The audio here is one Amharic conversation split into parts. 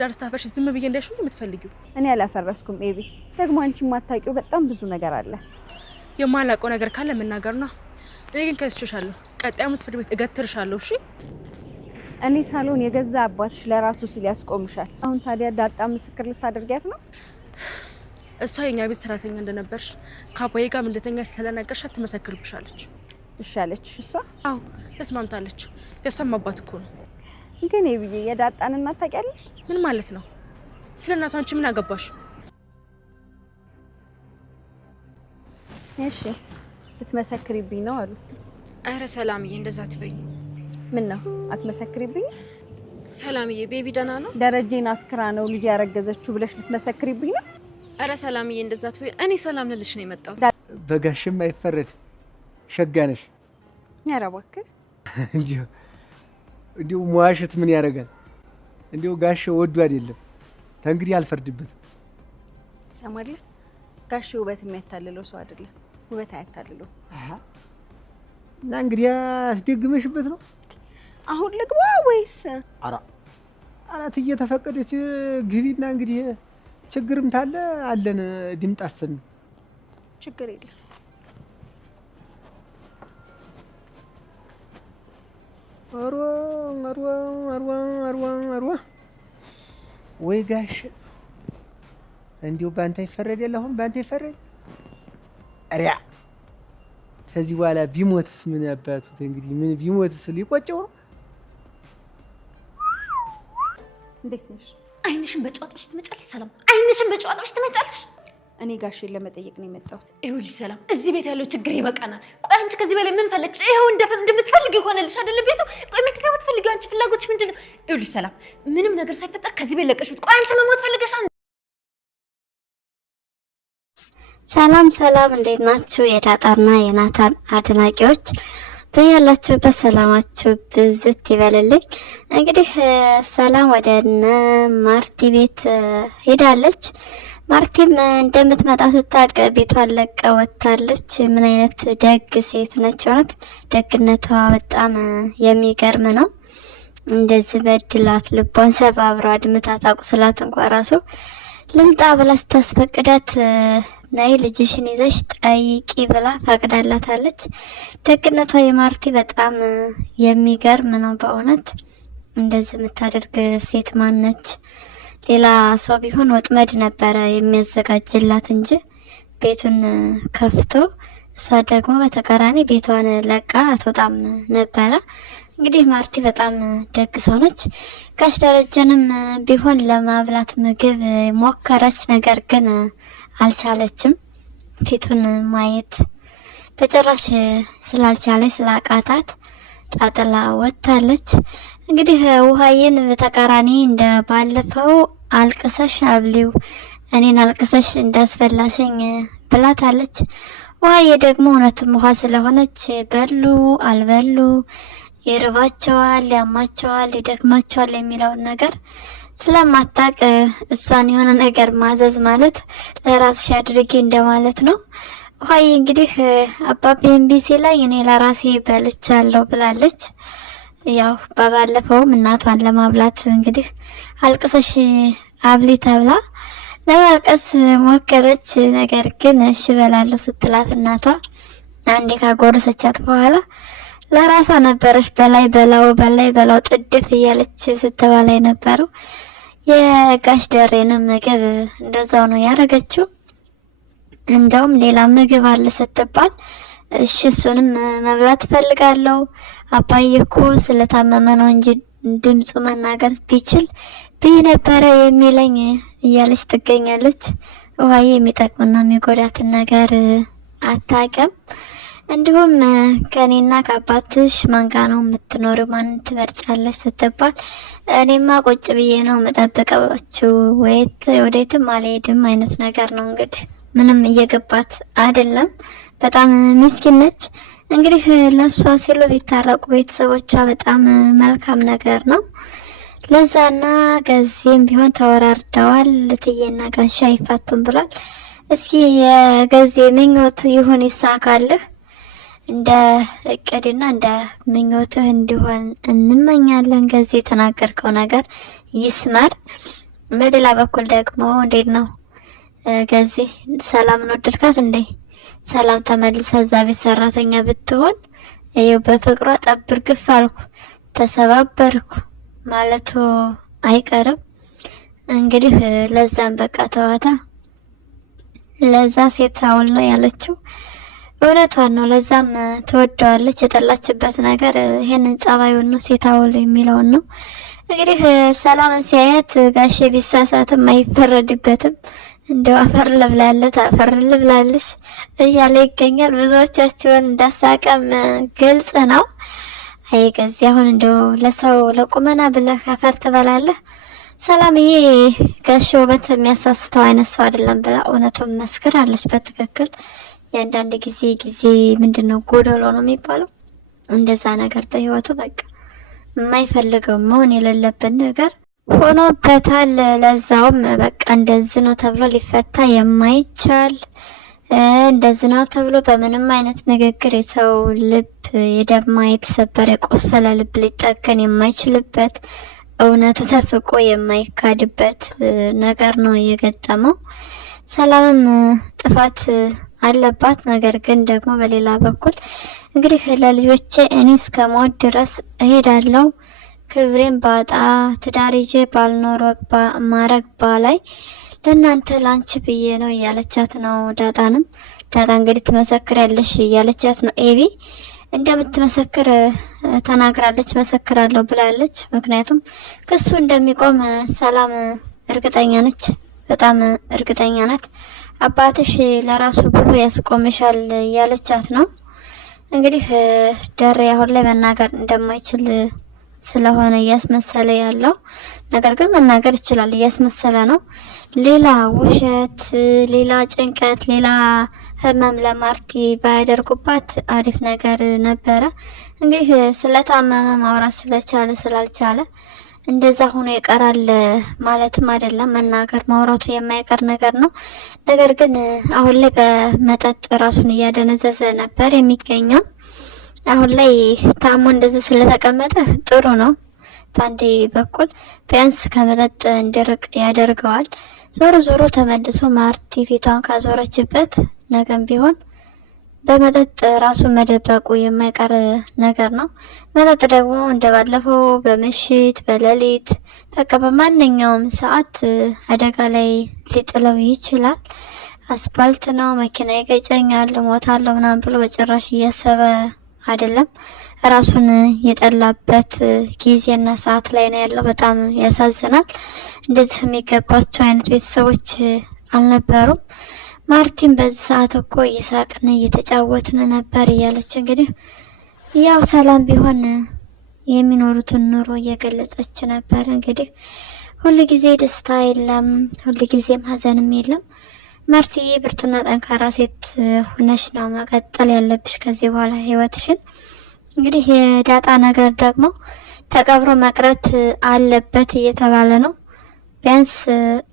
ዳርስታፈሽ ዝም ብዬ እንዳይሽኝ የምትፈልጊው? እኔ አላፈረስኩም ኤቢ። ደግሞ አንቺ ማታቂው በጣም ብዙ ነገር አለ። የማላውቀው ነገር ካለ መናገር ነው። እኔ ግን ከስችሻለሁ። ቀጣዩ ፍርድ ቤት እገትርሻለሁ። እሺ? እኔ ሳሎን የገዛ አባትሽ ለራሱ ሲል ያስቆምሻል። አሁን ታዲያ ዳጣ ምስክር ልታደርጊያት ነው? እሷ የኛ ቤት ሰራተኛ እንደነበርሽ ከአባዬ ጋር እንደተኛ ስለነገርሻት ትመሰክርብሻለች። እሺ አለችሽ እሷ? አዎ ተስማምታለች። የሷም አባት እኮ ነው። ግን ኤቢዬ የዳጣን እናት ታውቂያለሽ? ምን ማለት ነው? ስለ እናቷ አንቺ ምን አገባሽ? እሺ ልትመሰክሪብኝ ነው አሉ። አረ ሰላምዬ እንደዛ ትበይ። ምን ነው አትመሰክሪብኝ? ሰላምዬ ቤቢ ደህና ነው? ደረጀን አስክራ ነው ልጅ ያረገዘችው ብለሽ ልትመሰክሪብኝ ነው? አረ ሰላምዬ እንደዛ ትበይ። እኔ ሰላም ልልሽ ነው የመጣው። በጋሽም አይፈረድ ሸጋነሽ። ኧረ እባክህ እንዲሁ መዋሸት ምን ያደርጋል? እንዲሁ ጋሽ ወዱ አይደለም። ተንግዲህ አልፈርድበትም። ሰማለ ጋሽ ውበት የሚያታልለው ሰው አይደለም። ውበት አያታልለው። እና እንግዲህ አስደግመሽበት ነው። አሁን ልግባ ወይስ? አራት እየተፈቀደች ግቢና እንግዲህ ችግርም ታለ አለን ድምጥ አሰሚ። ችግር የለም። አርዋ ወይ ጋሽ እንዲሁ ባንተ ይፈረድ የለ። አሁን ባንተ ይፈረድ። አሪያ ከዚህ በኋላ ቢሞትስ ምን ያባቱት እንግዲህ ምን ቢሞትስ ሊቆጨው ነው? እንዴት ነሽ? አይንሽን በጨዋታሽ ትመጫለሽ ሰላም። አይንሽን በጨዋታሽ ትመጫለሽ። እኔ ጋሽን ለመጠየቅ ነው የመጣሁት። ይኸውልሽ ሰላም፣ እዚህ ቤት ያለው ችግር ይበቃናል። ቆይ አንቺ ከዚህ በላይ ምን ፈለግሽ? ይኸው እንደምትፈልጊው ሆነልሽ አይደለ ቤቱ? ቆይ ምንድን ነው የምትፈልጊው? አንቺ ፍላጎትሽ ምንድን ነው? ይኸውልሽ ሰላም፣ ምንም ነገር ሳይፈጠር ከዚህ ቤት ለቀሽ ውጪ። ቆይ አንቺ መሞት ፈልገሻል? ሰላም እንዴት ናችሁ? የዳጣና የናታን አድናቂዎች በያላችሁበት ሰላማችሁ ብዝት ይበልልኝ። እንግዲህ ሰላም ወደ ማርቲ ቤት ሄዳለች። ማርቲም እንደምትመጣ ስታውቅ ቤቷን ለቃ ወጥታለች። ምን አይነት ደግ ሴት ነች! እውነት ደግነቷ በጣም የሚገርም ነው። እንደዚህ በድላት ልቧን ሰባብራ አድምታት አቁስላት እንኳን ራሱ ልምጣ ብላ ስታስፈቅዳት ናይ ልጅሽን ይዘሽ ጠይቂ ብላ ፈቅዳላታለች። ደግነቷ የማርቲ በጣም የሚገርም ነው በእውነት። እንደዚህ የምታደርግ ሴት ማነች? ሌላ ሰው ቢሆን ወጥመድ ነበረ የሚያዘጋጅላት እንጂ ቤቱን ከፍቶ፣ እሷ ደግሞ በተቃራኒ ቤቷን ለቃ አትወጣም ነበረ። እንግዲህ ማርቲ በጣም ደግ ሰው ነች። ጋሽ ደረጀንም ቢሆን ለማብላት ምግብ ሞከረች፣ ነገር ግን አልቻለችም። ፊቱን ማየት በጭራሽ ስላልቻለች ስላቃታት ጣጥላ ወጥታለች። እንግዲህ ውሃዬን በተቃራኒ እንደ ባለፈው አልቅሰሽ አብሊው እኔን አልቅሰሽ እንዳስፈላሽኝ ብላታለች። ውሃዬ ደግሞ እውነትም ውሃ ስለሆነች በሉ አልበሉ ይርባቸዋል፣ ያማቸዋል፣ ይደክማቸዋል የሚለውን ነገር ስለማታቅ እሷን የሆነ ነገር ማዘዝ ማለት ለራስሽ አድርጌ እንደማለት ነው። ውሃዬ እንግዲህ አባቤ ኤምቢሲ ላይ እኔ ለራሴ በልቻለሁ ብላለች። ያው ባለፈውም እናቷን ለማብላት እንግዲህ አልቅሰሽ አብሊ ተብላ ለማልቀስ ሞከረች። ነገር ግን እሺ በላለሁ ስትላት እናቷ አንዴ ካጎረሰቻት በኋላ ለራሷ ነበረች በላይ በላው ጥድፍ እያለች ስትባላ የነበረው። የጋሽ ደሬንም ምግብ እንደዛው ነው ያረገችው። እንደውም ሌላ ምግብ አለ ስትባል እሺ እሱንም መብላት ፈልጋለሁ፣ አባዬ እኮ ስለታመመ ነው እንጂ ድምፁ መናገር ቢችል ነበረ የሚለኝ እያለች ትገኛለች። ውሃዬ የሚጠቅምና የሚጎዳትን ነገር አታውቅም። እንዲሁም ከኔና ከአባትሽ ማንጋ ነው የምትኖሪው? ማን ትመርጫለሽ ስትባል እኔማ ቁጭ ብዬ ነው የምጠብቀባችሁ ወዴትም አልሄድም አይነት ነገር ነው። እንግዲህ ምንም እየገባት አይደለም። በጣም ምስኪን ነች። እንግዲህ ለሷ ሲሉ ቢታረቁ ቤተሰቦቿ በጣም መልካም ነገር ነው። ለዛና ገዜም ቢሆን ተወራርደዋል። ልትዬና ጋሻ አይፋቱም ብሏል። እስኪ የገዜ ምኞት ይሁን ይሳካልህ፣ እንደ እቅድና እንደ ምኞትህ እንዲሆን እንመኛለን። ገዜ የተናገርከው ነገር ይስመር። በሌላ በኩል ደግሞ እንዴት ነው ገዜ ሰላም ነው ወደድካት እንዴ? ሰላም ተመልሳ እዛ ቤት ሰራተኛ ብትሆን ይኸው በፍቅሯ ጠብር ግፍ አልኩ ተሰባበርኩ ማለቱ አይቀርም። እንግዲህ ለዛም በቃ ተዋታ። ለዛ ሴት አውል ነው ያለችው እውነቷን ነው። ለዛም ትወደዋለች። የጠላችበት ነገር ይሄንን ጸባዩን ነው፣ ሴት አውል የሚለውን ነው። እንግዲህ ሰላምን ሲያያት ጋሼ ቢሳሳትም አይፈረድበትም። እንደው አፈር ልብላለት አፈር ልብላለሽ እያለ ይገኛል። ብዙዎቻችሁን እንዳሳቀም ግልጽ ነው። አይ ከዚህ አሁን እንደው ለሰው ለቁመና ብለህ አፈር ትበላለህ። ሰላምዬ ጋሼ ውበት የሚያሳስተው አይነት ሰው አይደለም ብላ እውነቱን መስክራለች። በትክክል የአንዳንድ ጊዜ ምንድነው ጎደሎ ነው የሚባለው እንደዛ ነገር በህይወቱ በቃ የማይፈልገው መሆን የሌለበት ነገር ሆኖበታል። ለዛውም በቃ እንደዚህ ነው ተብሎ ሊፈታ የማይቻል እንደዚህ ነው ተብሎ በምንም አይነት ንግግር የሰው ልብ የደማ የተሰበረ የቆሰለ ልብ ሊጠገን የማይችልበት እውነቱ ተፍቆ የማይካድበት ነገር ነው የገጠመው። ሰላምም ጥፋት አለባት። ነገር ግን ደግሞ በሌላ በኩል እንግዲህ ለልጆቼ እኔ እስከሞት ድረስ እሄዳለሁ፣ ክብሬን ባጣ ትዳር ይዤ ባልኖር ወግ ማረግ ባላይ ለእናንተ ላንቺ ብዬ ነው እያለቻት ነው። ዳጣንም ዳጣ እንግዲህ ትመሰክራለሽ እያለቻት ነው። ኤቢ እንደምትመሰክር ተናግራለች፣ መሰክራለሁ ብላለች። ምክንያቱም ክሱ እንደሚቆም ሰላም እርግጠኛ ነች፣ በጣም እርግጠኛ ናት። አባትሽ ለራሱ ብሎ ያስቆምሻል እያለቻት ነው። እንግዲህ ደሬ አሁን ላይ መናገር እንደማይችል ስለሆነ እያስመሰለ ያለው ነገር ግን መናገር ይችላል፣ እያስመሰለ ነው። ሌላ ውሸት፣ ሌላ ጭንቀት፣ ሌላ ህመም ለማርቲ ባያደርጉባት አሪፍ ነገር ነበረ። እንግዲህ ስለታመመ ማውራት ስለቻለ ስላልቻለ እንደዛ ሆኖ ይቀራል ማለትም አይደለም። መናገር ማውራቱ የማይቀር ነገር ነው። ነገር ግን አሁን ላይ በመጠጥ ራሱን እያደነዘዘ ነበር የሚገኘው። አሁን ላይ ታሞ እንደዚህ ስለተቀመጠ ጥሩ ነው። በአንዴ በኩል ቢያንስ ከመጠጥ እንዲርቅ ያደርገዋል። ዞሮ ዞሮ ተመልሶ ማርቲ ፊቷን ካዞረችበት ነገም ቢሆን በመጠጥ ራሱ መደበቁ የማይቀር ነገር ነው። መጠጥ ደግሞ እንደባለፈው በምሽት በሌሊት በቃ በማንኛውም ሰዓት አደጋ ላይ ሊጥለው ይችላል። አስፋልት ነው፣ መኪና ይገጨኛል፣ ሞታለሁ ምናምን ብሎ በጭራሽ እያሰበ አይደለም። ራሱን የጠላበት ጊዜና ሰዓት ላይ ነው ያለው። በጣም ያሳዝናል። እንደዚህ የሚገባቸው አይነት ቤተሰቦች አልነበሩም። ማርቲን በዚህ ሰዓት እኮ እየሳቅን እየተጫወትን ነበር እያለች እንግዲህ ያው ሰላም ቢሆን የሚኖሩትን ኑሮ እየገለጸች ነበር። እንግዲህ ሁል ጊዜ ደስታ የለም፣ ሁል ጊዜም ሀዘንም የለም። ማርቲዬ ብርቱና ጠንካራ ሴት ሁነሽ ነው መቀጠል ያለብሽ ከዚህ በኋላ ህይወትሽን። እንግዲህ የዳጣ ነገር ደግሞ ተቀብሮ መቅረት አለበት እየተባለ ነው። ቢያንስ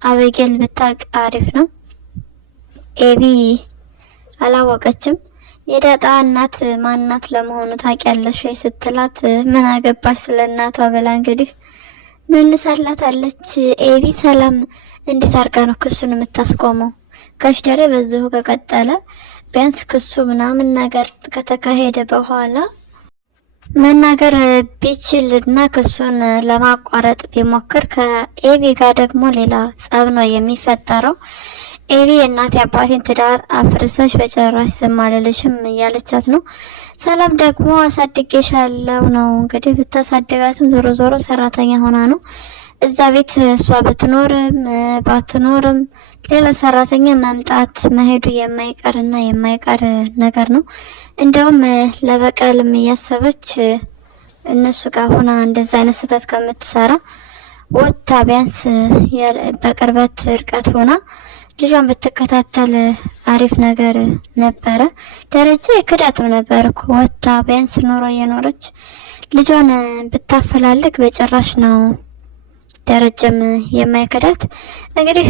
አበጌል ብታቅ አሪፍ ነው። ኤቢ አላወቀችም። የዳጣ እናት ማናት ለመሆኑ ታውቂያለሽ ወይ ስትላት ምን አገባሽ ስለ እናቷ ብላ እንግዲህ መልሳላታለች። ኤቢ ሰላም እንዴት አርጋ ነው ክሱን የምታስቆመው? ጋሽ ደሬ በዚሁ ከቀጠለ ቢያንስ ክሱ ምናምን ነገር ከተካሄደ በኋላ መናገር ቢችልና ክሱን ለማቋረጥ ቢሞክር ከኤቢ ጋር ደግሞ ሌላ ጸብ ነው የሚፈጠረው። ኤቢ የእናቴ አባቴን ትዳር አፍርሰሽ በጨራሽ ዝም አልልሽም እያለቻት ነው። ሰላም ደግሞ አሳድጌሻለሁ ነው እንግዲህ። ብታሳድጋትም ዞሮ ዞሮ ሰራተኛ ሆና ነው እዛ ቤት እሷ ብትኖርም ባትኖርም ሌላ ሰራተኛ መምጣት መሄዱ የማይቀርና የማይቀር ነገር ነው። እንደውም ለበቀልም እያሰበች እነሱ ጋር ሆና እንደዛ አይነት ስህተት ከምትሰራ ወታ ቢያንስ በቅርበት ርቀት ሆና ልጇን ብትከታተል አሪፍ ነገር ነበረ። ደረጃ ይክዳትም ነበር እኮ ወታ ቢያንስ ኖሮ እየኖረች ልጇን ብታፈላልግ በጭራሽ ነው ደረጀም የማይከዳት። እንግዲህ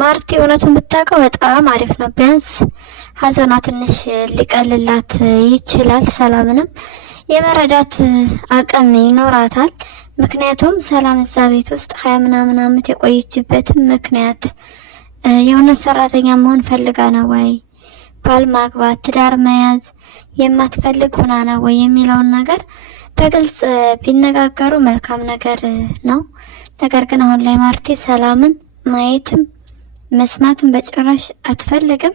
ማርቲ እውነቱን ብታውቀው በጣም አሪፍ ነው። ቢያንስ ሀዘኗ ትንሽ ሊቀልላት ይችላል። ሰላምንም የመረዳት አቅም ይኖራታል። ምክንያቱም ሰላም እዛ ቤት ውስጥ 20 ምናምን ዓመት የቆየችበት ምክንያት የሆነ ሰራተኛ መሆን ፈልጋ ነው ወይ ባል ማግባት ትዳር መያዝ የማትፈልግ ሆና ነው ወይ የሚለውን ነገር በግልጽ ቢነጋገሩ መልካም ነገር ነው። ነገር ግን አሁን ላይ ማርቲ ሰላምን ማየትም መስማትም በጭራሽ አትፈልግም።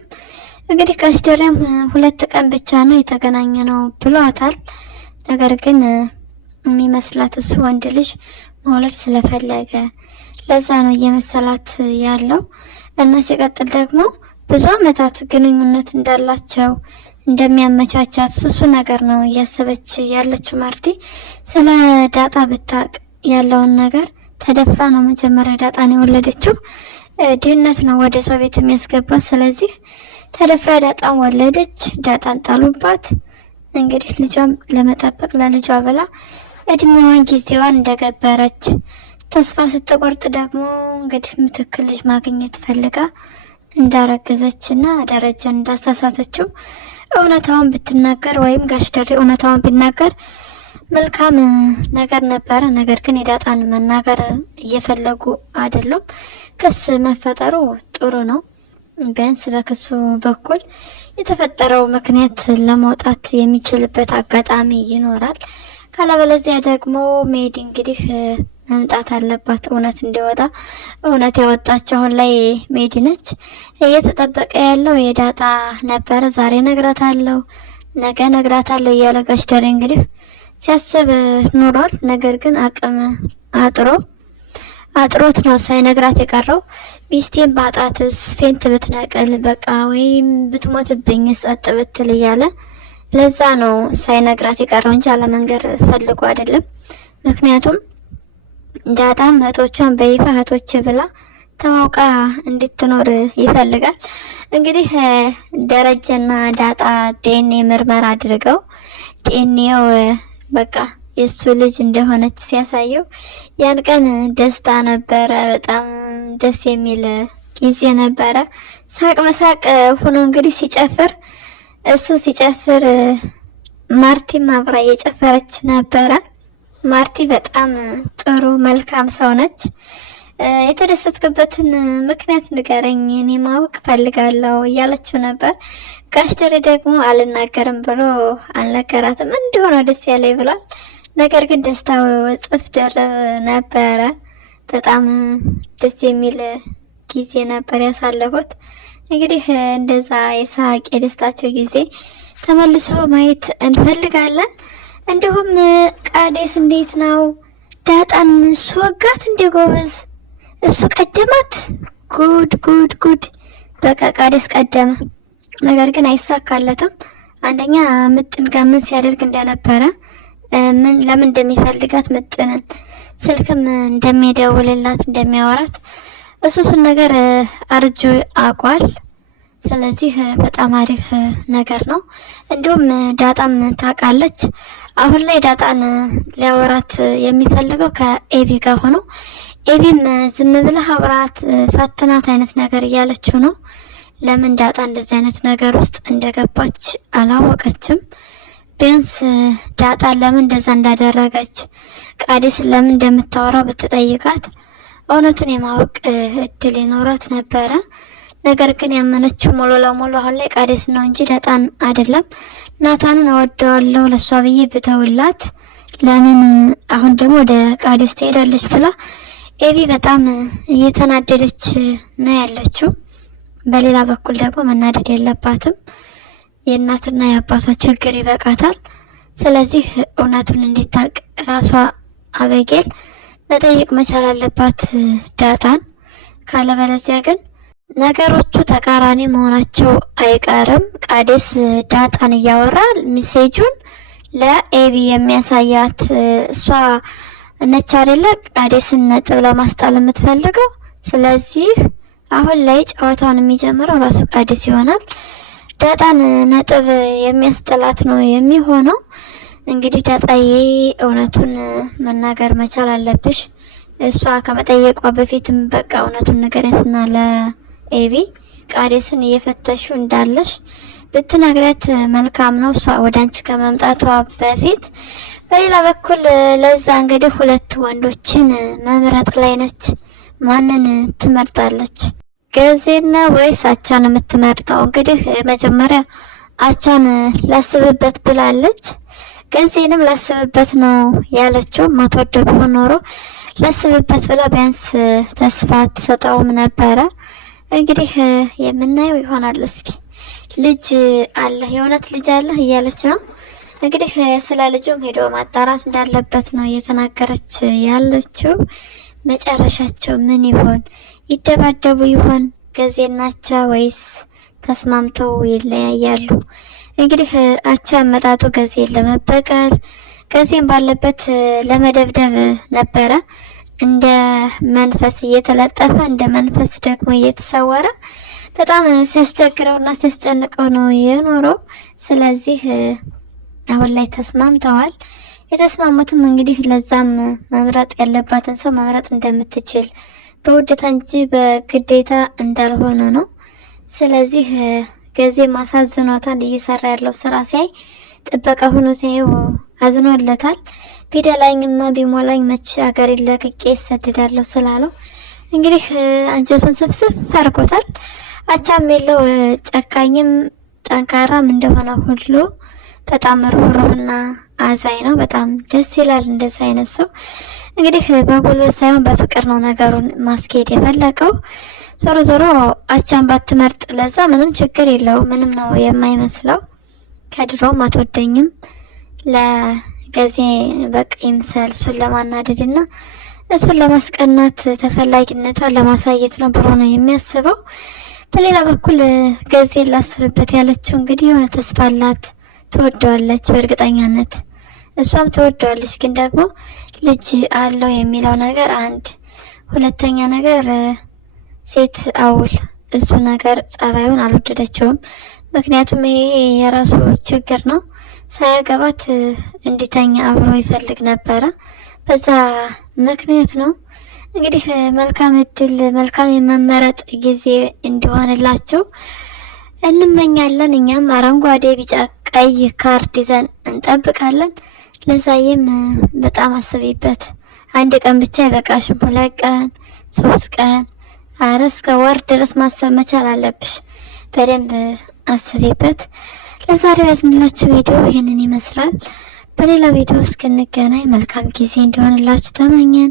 እንግዲህ ከአስደሪያም 2 ቀን ብቻ ነው የተገናኘ ነው ብሏታል። ነገር ግን የሚመስላት እሱ ወንድ ልጅ መውለድ ስለፈለገ ለዛ ነው እየመሰላት ያለው እና ሲቀጥል ደግሞ ብዙ አመታት ግንኙነት እንዳላቸው እንደሚያመቻቻት ሱሱ ነገር ነው እያሰበች ያለችው ማርቲ። ስለ ዳጣ ብታቅ ያለውን ነገር ተደፍራ ነው መጀመሪያ ዳጣን የወለደችው። ድህነት ነው ወደ ሰው ቤት የሚያስገባት። ስለዚህ ተደፍራ ዳጣን ወለደች። ዳጣን ጣሉባት። እንግዲህ ልጇም ለመጠበቅ ለልጇ ብላ እድሜዋን ጊዜዋን እንደገበረች ተስፋ ስትቆርጥ ደግሞ እንግዲህ ምትክ ልጅ ማግኘት ፈልጋ እንዳረገዘችና ደረጃን እንዳሳሳተችው እውነታውን ብትናገር ወይም ጋሽ ደሬ እውነታውን ቢናገር መልካም ነገር ነበረ። ነገር ግን የዳጣን መናገር እየፈለጉ አይደሉም። ክስ መፈጠሩ ጥሩ ነው። ቢያንስ በክሱ በኩል የተፈጠረው ምክንያት ለማውጣት የሚችልበት አጋጣሚ ይኖራል። ካለበለዚያ ደግሞ ሜዲ እንግዲህ መምጣት አለባት እውነት እንዲወጣ። እውነት ያወጣችው አሁን ላይ ሜዲ ነች። እየተጠበቀ ያለው የዳጣ ነበረ። ዛሬ ነግራታለሁ፣ ነገ ነግራታለሁ እያለ ጋሽ ደሬ እንግዲህ ሲያስብ ኑሯል። ነገር ግን አቅም አጥሮት ነው ሳይነግራት የቀረው። ሚስቴን ባጣትስ፣ ፌንት ብትነቅል፣ በቃ ወይም ብትሞትብኝ ጸጥ ብትል እያለ ለዛ ነው ሳይነግራት የቀረው እንጂ አለመንገር ፈልጎ አይደለም። ምክንያቱም ዳጣም እህቶቿን በይፋ እህቶች ብላ ተዋውቃ እንድትኖር ይፈልጋል። እንግዲህ ደረጀና ዳጣ ዲኤንኤ ምርመራ አድርገው ዲኤንኤው በቃ የሱ ልጅ እንደሆነች ሲያሳየው ያን ቀን ደስታ ነበረ። በጣም ደስ የሚል ጊዜ ነበረ። ሳቅ በሳቅ ሆኖ እንግዲህ ሲጨፍር እሱ ሲጨፍር ማርቲም አብራ እየጨፈረች ነበረ። ማርቲ በጣም ጥሩ መልካም ሰው ነች። የተደሰትክበትን ምክንያት ንገረኝ፣ እኔ ማወቅ ፈልጋለሁ እያለችው ነበር። ጋሽ ደሬ ደግሞ አልናገርም ብሎ አልነገራትም። እንዲሆነ ደስ ያለኝ ብሏል። ነገር ግን ደስታው እጥፍ ድርብ ነበረ። በጣም ደስ የሚል ጊዜ ነበር ያሳለፉት። እንግዲህ እንደዛ የሳቅ የደስታቸው ጊዜ ተመልሶ ማየት እንፈልጋለን። እንዲሁም ቃዴስ እንዴት ነው? ዳጣን እሱ ወጋት እንደ ጎበዝ እሱ ቀደማት። ጉድ ጉድ ጉድ! በቃ ቃዴስ ቀደመ። ነገር ግን አይሳካለትም። አንደኛ ምጥን ጋር ምን ሲያደርግ እንደነበረ ምን ለምን እንደሚፈልጋት ምጥንን ስልክም እንደሚደውልላት እንደሚያወራት እሱን ነገር አርጁ አቋል። ስለዚህ በጣም አሪፍ ነገር ነው። እንዲሁም ዳጣም ታውቃለች። አሁን ላይ ዳጣን ሊያወራት የሚፈልገው ከኤቪ ጋር ሆኖ ኤቪም ዝም ብለህ አብራት ፈትናት አይነት ነገር እያለችው ነው። ለምን ዳጣ እንደዚህ አይነት ነገር ውስጥ እንደገባች አላወቀችም። ቢያንስ ዳጣ ለምን እንደዛ እንዳደረገች ቃዴስ ለምን እንደምታወራው ብትጠይቃት እውነቱን የማወቅ እድል ይኖራት ነበረ። ነገር ግን ያመነችው ሙሉ ለሙሉ አሁን ላይ ቃዴስ ነው እንጂ ዳጣን አይደለም። ናታንን እወደዋለሁ ለሷ ብዬ ብተውላት ለምን አሁን ደግሞ ወደ ቃዴስ ትሄዳለች ብላ ኤቪ በጣም እየተናደደች ነው ያለችው። በሌላ በኩል ደግሞ መናደድ የለባትም። የእናትና የአባቷ ችግር ይበቃታል። ስለዚህ እውነቱን እንዲታቅ ራሷ አበጌል መጠየቅ መቻል አለባት ዳጣን። ካለበለዚያ ግን ነገሮቹ ተቃራኒ መሆናቸው አይቀርም። ቃዴስ ዳጣን እያወራ ሚሴጁን ለኤቪ የሚያሳያት እሷ ነች አይደለ? ቃዴስን ነጥብ ለማስጣል የምትፈልገው። ስለዚህ አሁን ላይ ጨዋታውን የሚጀምረው ራሱ ቃዴስ ይሆናል። ዳጣን ነጥብ የሚያስጥላት ነው የሚሆነው። እንግዲህ ዳጣዬ እውነቱን መናገር መቻል አለብሽ። እሷ ከመጠየቋ በፊትም በቃ እውነቱን ንገሪያትና ለኤቪ ቃዴስን እየፈተሹ እንዳለሽ ብትነግረት መልካም ነው፣ እሷ ወደ አንቺ ከመምጣቷ በፊት። በሌላ በኩል ለዛ እንግዲህ ሁለት ወንዶችን መምረጥ ላይ ነች። ማንን ትመርጣለች? ገዜና ወይስ አቻን የምትመርጠው? እንግዲህ መጀመሪያ አቻን ላስብበት ብላለች። ገዜንም ላስብበት ነው ያለችው። ማትወደው ቢሆን ኖሮ ላስብበት ብላ ቢያንስ ተስፋ ትሰጠውም ነበረ። እንግዲህ የምናየው ይሆናል። እስኪ ልጅ አለ የእውነት ልጅ አለ እያለች ነው እንግዲህ ስለ ልጁም ሄዶ ማጣራት እንዳለበት ነው እየተናገረች ያለችው። መጨረሻቸው ምን ይሆን? ይደባደቡ ይሆን ገዜና አቻ ወይስ ተስማምተው ይለያያሉ? እንግዲህ አቻ አመጣጡ ገዜን ለመበቀል ገዜን ባለበት ለመደብደብ ነበረ። እንደ መንፈስ እየተለጠፈ እንደ መንፈስ ደግሞ እየተሰወረ በጣም ሲያስቸግረውና ሲያስጨንቀው ነው የኖረው። ስለዚህ አሁን ላይ ተስማምተዋል። የተስማሙትም እንግዲህ ለዛም መምረጥ ያለባትን ሰው መምረጥ እንደምትችል በውዴታ እንጂ በግዴታ እንዳልሆነ ነው። ስለዚህ ገዜ ማሳዝኗታል። እየሰራ ያለው ስራ ሲያይ ጥበቃ ሆኖ ሲያየው አዝኖለታል። ቢደላኝማ ቢሞላኝ መች ሀገር ለቅቄ ይሰደዳለሁ ስላለው እንግዲህ አንጀቱን ስፍስፍ አድርጎታል። አቻም የለው ጨካኝም ጠንካራም እንደሆነ ሁሉ በጣም ሩህሩህና አዛኝ ነው። በጣም ደስ ይላል እንደዚህ አይነት ሰው። እንግዲህ በጉልበት ሳይሆን በፍቅር ነው ነገሩን ማስኬድ የፈለገው። ዞሮ ዞሮ አቻን ባትመርጥ ለዛ ምንም ችግር የለው፣ ምንም ነው የማይመስለው። ከድሮም አትወደኝም ለገዜ በቃ ይምሰል እሱን ለማናደድና እሱን ለማስቀናት ተፈላጊነቷን ለማሳየት ነው ብሎ ነው የሚያስበው። በሌላ በኩል ገዜ ላስብበት ያለችው እንግዲህ የሆነ ተስፋ አላት። ትወደዋለች በእርግጠኛነት፣ እሷም ትወደዋለች። ግን ደግሞ ልጅ አለው የሚለው ነገር አንድ፣ ሁለተኛ ነገር ሴት አውል እሱ ነገር ጸባዩን አልወደደችውም። ምክንያቱም ይሄ የራሱ ችግር ነው። ሳያገባት እንዲተኛ አብሮ ይፈልግ ነበረ። በዛ ምክንያት ነው እንግዲህ መልካም እድል፣ መልካም የመመረጥ ጊዜ እንዲሆንላችሁ እንመኛለን። እኛም አረንጓዴ፣ ቢጫ፣ ቀይ ካርድ ይዘን እንጠብቃለን። ለዛዬም በጣም አስቢበት። አንድ ቀን ብቻ አይበቃሽም፣ 2 ቀን 3 ቀን አረ እስከ ወር ድረስ ማሰብ መቻል አለብሽ። በደንብ አስቢበት። ለዛሬው ያዝንላችሁ ቪዲዮ ይህንን ይመስላል። በሌላ ቪዲዮ እስክንገናኝ መልካም ጊዜ እንዲሆንላችሁ ተመኘን።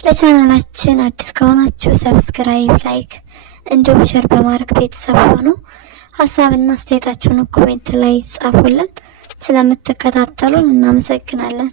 ለቻናላችን አዲስ ከሆናችሁ ሰብስክራይብ፣ ላይክ እንዲሁም ሼር በማድረግ ቤተሰብ ሆኑ። ሀሳብና አስተያየታችሁን ኮሜንት ላይ ጻፉልን። ስለምትከታተሉን እናመሰግናለን።